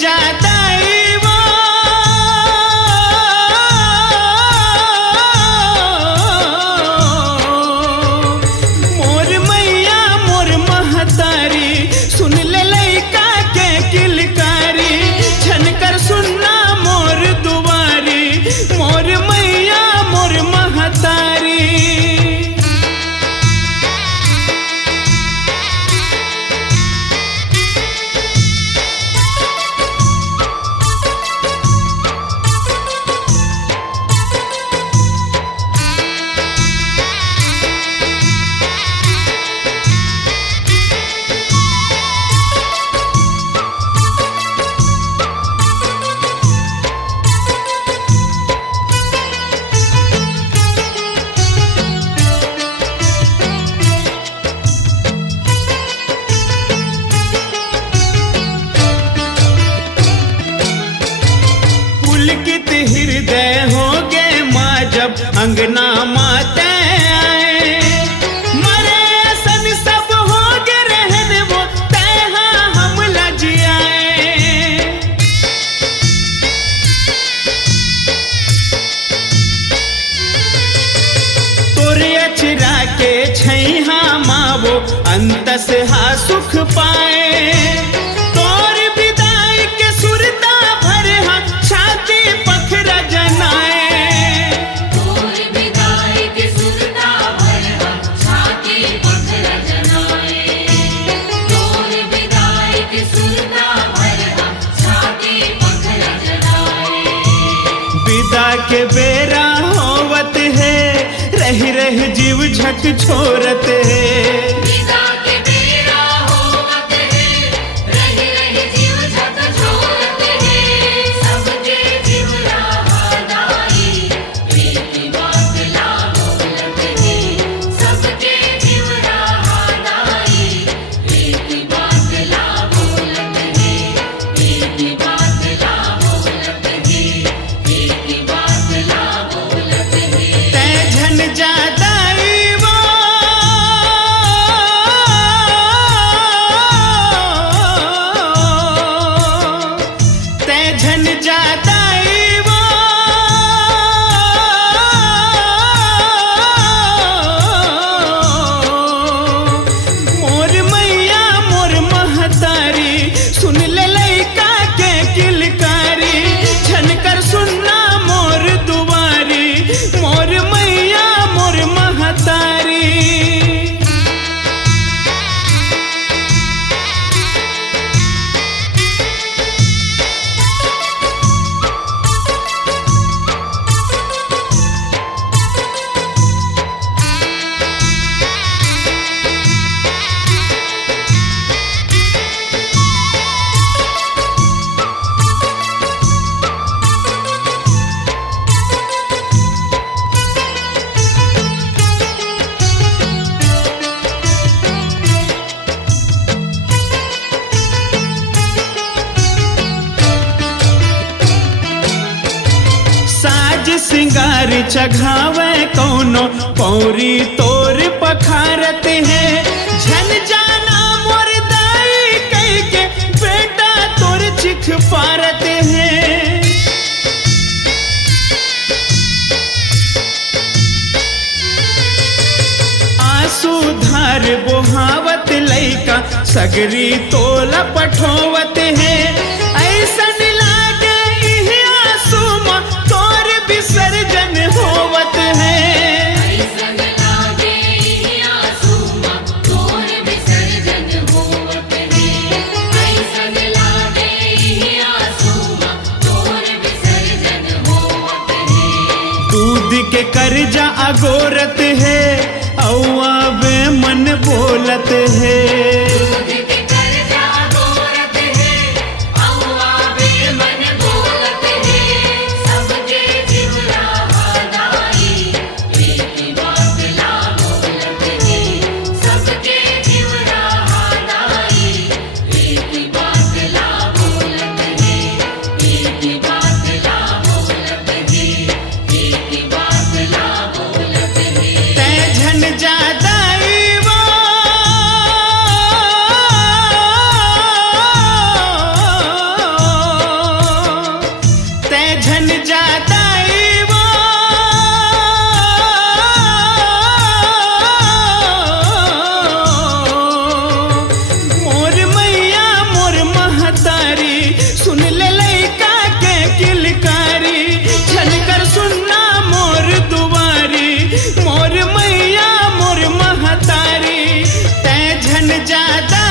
जादाई मोर मैया मोर महतारी सुन ले लइका के किलकारी छनकर सुनना मोर दुआरी मोर मैया मोर महतारी। पुलकित हृदय हो गए माँ जब अंगना माते आए मरे सन सब हो गए रहन वो तैहा हम लज आए। तोरे अचरा के छैहा माँ वो अंतस हा सुख पाए तोर विदाई के सुरता भर हा छाती पखरा जनाए। तोर विदाई के सुरता भर हा छाती पखरा जनाए। तोर विदाई के सुरता भर हा छाती पखरा जनाए। विदा के बेरा होवत है रह रह जीव झक छोरत है। विदा के बेरा होवत है रह रह जीव झक छोरत है। सबके जीव राहदाई प्रीति बात ला बोलत है। सबके जीव राहदाई प्रीति बात ला बोलत है। प्रीति बात ला बोलत है। प्रीति बात ला बोलत है। तै झन जादाई तै झन जादाई मोर मैया मोर महतारी सुन ले लइका के किलकारी छनकर सुनना मोर दुआरी मोर मैया मोर महतारी। साज सिंगार चघावे कौनो पौरी तोर पखारत है झन जाना मोर दाई कह के बेटा तोर चिख पारत है। आंसू धार बोहावत लइका सगरी तोला पठोवत है ऐसन लागे इहे आंसू माँ तोर विसर्जन होवत है। ऐसन लागे इहे आंसू माँ तोर विसर्जन होवत है। ऐसन लागे इहे आंसू माँ तोर विसर्जन होवत है। दूध के कर्जा अगोरत है औआ बे मन बोलत है। दूध के कर्जा गोरत है औआ बे मन बोलत है। सबके जीव राहदाई प्रीति बात ला बोलत है। सबके जीव राहदाई प्रीति बात ला बोलत है। प्रीति बात ला बोलत है। प्रीति बात ला बोलत है। तै झन जादाई ज्यादा